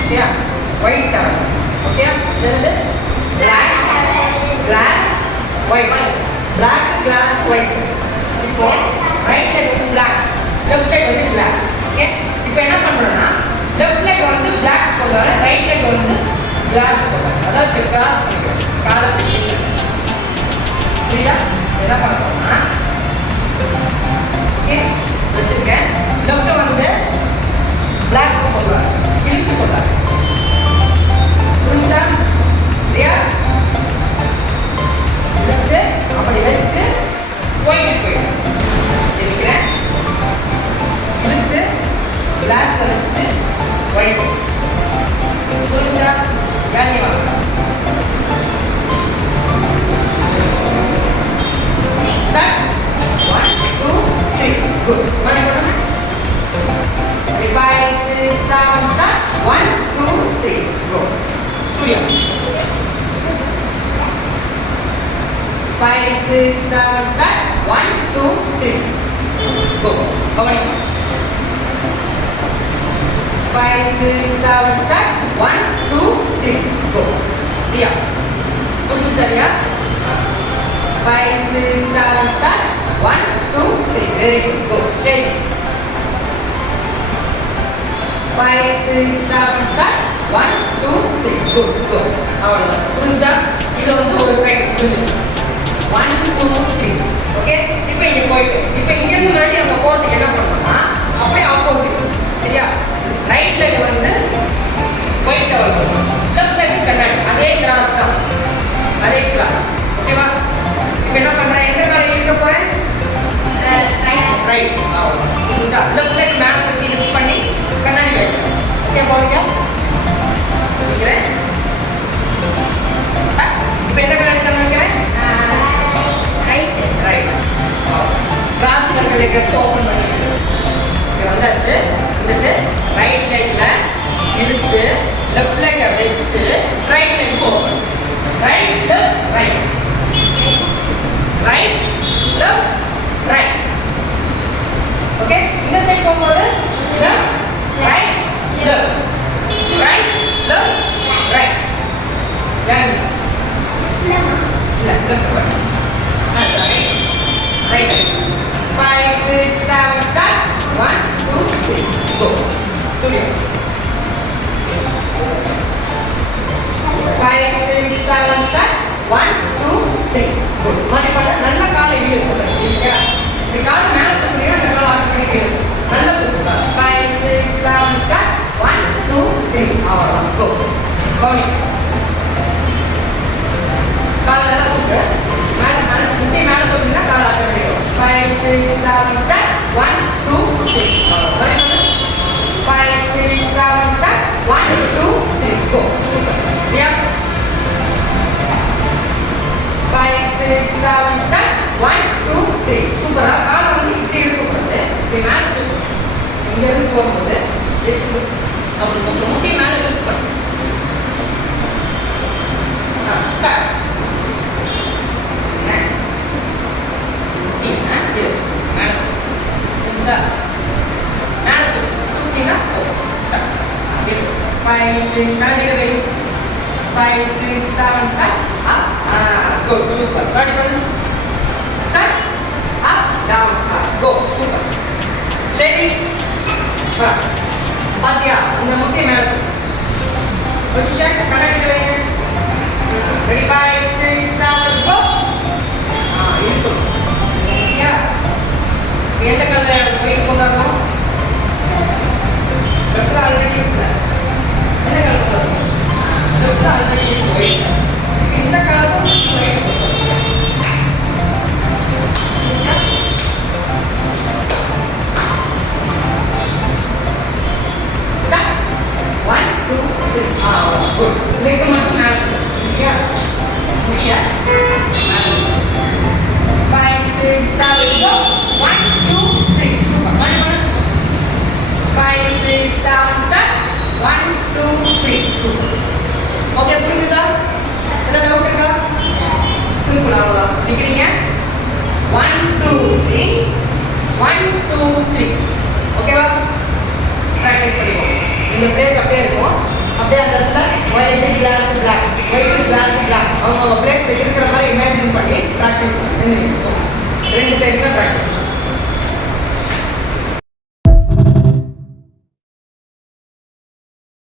ஓகேயா? White towel. ஓகேயா? இது black glass white. black glass white. இப்போ ரைட் லெக் வந்து black, லெஃப்ட் லெக் வந்து glass. ஓகே? இப்போ என்ன பண்றோம்னா லெஃப்ட் லெக் வந்து black போடுறாரு, ரைட் லெக் வந்து glass போடுறாரு. அதாவது கிராஸ் பண்ணிக்கிறோம். காலை பிடிங்க. புரியுதா? என்ன பண்றோம்னா ஓகே வச்சிருக்கேன். லெஃப்ட் வந்து black போடுறாரு, இழுத்து போடுறாரு. புரிஞ்சா? சரியா? இழுத்து அப்படி வச்சு ஒயிட் போயிடும். இருக்கிறேன். இழுத்து கிளாஸ்ல வச்சு ஒயிட். புரிஞ்சா? யானி வாங்க. ஸ்டார்ட். 1 2 3 குட். மணி போடுங்க. 5 6 7 ஸ்டார்ட். 1 2 3 கோ. Surya. 5 6 7 start. 1 2 3 go. Bhavani. 5 6 7 start. 1 2 3 go. Riya. Purdu Riya. 5 6 7 start. 1 2 3 very good. Go. Straight. 5 6 7 start. 1 2 3 good. Go. அவ்வளவுதான். புரிஞ்சா? இது வந்து ஒரு சைடு புரிஞ்சிருச்சு. 1 2 3 ஓகே. இப்போ இங்க போயிட்டு இப்போ இங்க இருந்து மறுபடியும் அங்க போறதுக்கு என்ன பண்ணணும்னா அப்படியே ஆப்போசிட். சரியா? ரைட் லெக் வந்து ஒயிட் டவல் போடணும், லெஃப்ட் லெக் கண்ணாடி. அதே கிராஸ் தான், அதே கிராஸ். ஓகேவா? இப்போ என்ன பண்றேன்? எந்த காலை இழுக்க போறேன்? ரைட். அவ்வளவுதான். புரிஞ்சா? லெஃப்ட் லெக் மேல தூக்கி லிஃப்ட் பண்ணி கண்ணாடி வைக்கிறேன். ஓகே போறீங்க? வைக்கிறேன். இப்போ எந்த காலை எடுத்து வைக்கிறேன்? ரைட். கிராஸ் லெக்ல கெட் ஓபன் பண்ணிட்டு இங்க வந்தாச்சு. வந்துட்டு ரைட் லெக்ல இழுத்து லெஃப்ட் லெக் வச்சு right leg open. Right left right. Right left right. Okay? இந்த சைடு போகும்போது left right left right left right. யாரு? இல்ல left right. Right. 5 6 7 start. 1 2 3 go. Surya. 5 6 7 start. 1 2 3 go. மணி பண்ண நல்ல காலை இழுத்து போடுங்க. சரியா? இந்த காலை மேல தூக்குறீங்க, அந்த காலை ஆட்டோமேட்டிக்கா இழுத்து. நல்ல தூக்குங்க. 5 6 7 start. 1 2 3 அவ்வளவுதான். go. கவுனி. காலை நல்லா தூக்கு. முட்டி மேல தூக்குங்க, கால் ஆட்டோமேட்டிக்கா 5 6 7 start. 1 2 3 5 6 7 start. 1 2 3 go. சூப்பர். சரியா? 5 6 7 start. 1 2 3 சூப்பரா. கால் வந்து இப்படி இழுக்கக்கூடாது, இப்படி மேல தூக்கு. இங்க இருந்து போகும்போது இழுத்து அப்படி முட்டி மேல இழுத்து பண்ணு. Start. Five, six, now take a break. 5 6 7 start. Up. Good. Super. Ready? Start. Up, down, up. Go. Super. Steady. Front. பாத்தியா? இந்த முட்டி மேல. Position. கண்ணாடி வைங்க. Ready? 5 6 7 go. இருக்கு. சரியா? எந்த கலர்ல போய் போறோம்? லெஃப்ட் ஆல்ரெடி இருக்கு. என்ன கலர் போறோம்? லெஃப்ட் ஆல்ரெடி இருக்கு. இந்த கலரும் ஒயிட் போறோம். ஸ்டார்ட். 1 2 3 குட். லெக் மட்டும் மேல. சரியா? சரியா? 5 6 7 go. 1 2 3 super. 5 6 7 start. 1 2 3 super. Okay புரியுதா? ஏதாவது டவுட் இருக்கா? சிம்பிள் அவ்வளவுதான். நிக்கிறீங்க. 1 2 3 1 2 3 ஓகேவா? பிராக்டிஸ் பண்ணிக்கோங்க. இந்த பிளேஸ் அப்படியே இருக்கும். அப்படியே அந்த இடத்துல white glass black, white glass black அவங்க பிளேஸ்ல இருக்கிற மாதிரி இமேஜின் பண்ணி ப்ராக்டிஸ் பண்ணுங்க. 2 சைடுமே ப்ராக்டிஸ்